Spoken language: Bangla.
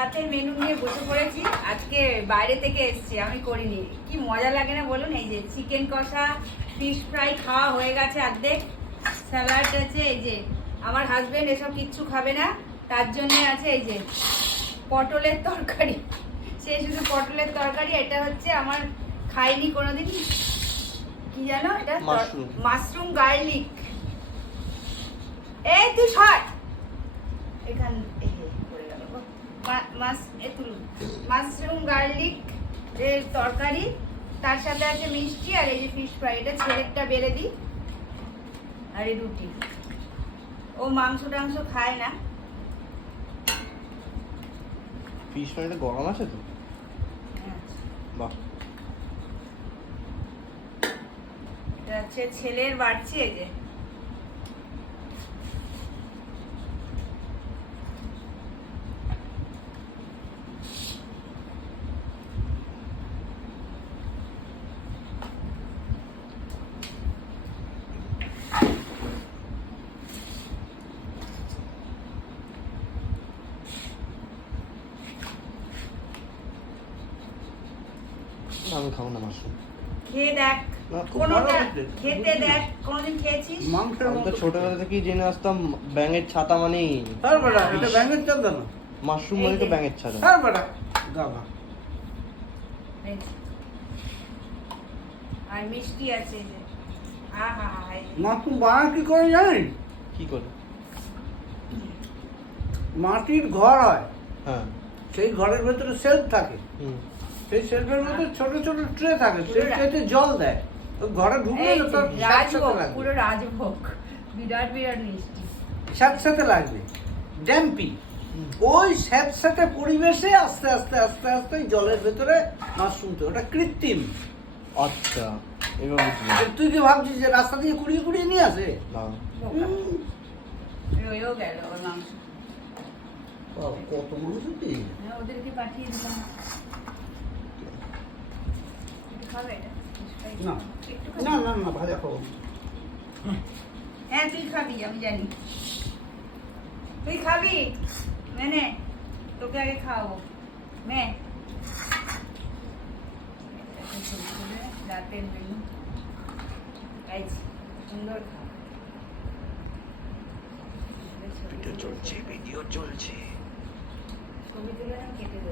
রাতের মেনু নিয়ে বসে পড়েছি। আজকে বাইরে থেকে এসেছি, আমি করিনি। কি মজা লাগে না বলুন? এই যে চিকেন কষা, ফিশ ফ্রাই খাওয়া হয়ে গেছে অর্ধেক, স্যালাড আছে। এই যে আমার হাজবেন্ড এসব কিচ্ছু খাবে না, তার জন্য আছে এই যে পটলের তরকারি। সে শুধু পটলের তরকারি। এটা হচ্ছে আমার খাইনি কোনোদিন, কি জানো এটা, মাশরুম গার্লিক। এই তুই ছট এখান পড়ে গেল। মাশরুম গার্লিক এর তরকারি, তার সাথে আছে মিষ্টি, আর এই যে ফিশ ফ্রাই। এটা ছেলেরটা বেড়ে দিই, আর এই রুটি। ও মাংস টাংস খায় না। ফিশ ফ্রাইটা গরম আছে তো? বাহ। এটা হচ্ছে ছেলের বাড়ছি। এই যে আমি খাবো না মাশরুম। খেয়ে দেখ, কোনোটা খেতে দেখ। কোনোদিন খেয়েছিস? আমি তো ছোটবেলা থেকেই জেনে আসতাম ব্যাঙের ছাতা মানেই এটা ব্যাঙের ছাতা না, মাশরুম মানে তো ব্যাঙের ছাতা। আর মিষ্টি আছে এই যে। আহা হা। মাশরুম বানা কি করে জানিস? কি করে? মাটির ঘর হয়, হ্যাঁ, সেই ঘরের ভেতরে সেলফ থাকে, সেই সেলফের মধ্যে ছোট ছোট ট্রে থাকে, সেই ট্রেতে জল দেয়। ওই ঘরে ঢুকলে তো তোর রাজভোগ, পুরো রাজভোগ, বিরাট বিরাট মিষ্টি, স্যাঁতস্যাঁতে লাগবে, ড্যাম্পি। ওই স্যাঁতস্যাঁতে পরিবেশে আস্তে আস্তে আস্তে আস্তে জলের ভেতরে মাশরুম তো, ওটা কৃত্রিম। আচ্ছা, এবার বুঝলাম। তুই কি ভাবছিস যে রাস্তা দিয়ে কুড়িয়ে কুড়িয়ে নিয়ে আসে? না, রয়েও গেল ওর মাংস। কত মানুষ ওদেরকে পাঠিয়ে দিলাম। খাবে এটা? না না না না, ভাজা খাবো। হ্যাঁ তুই খাবি, আমি জানি তুই খাবি। মেনে তোকে আগে খাওয়াবো। মে রাতের মেনু সুন্দর খাওয়া। ভিডিও চলছে, ভিডিও চলছে। ছবি তুলে কেটে দেবো।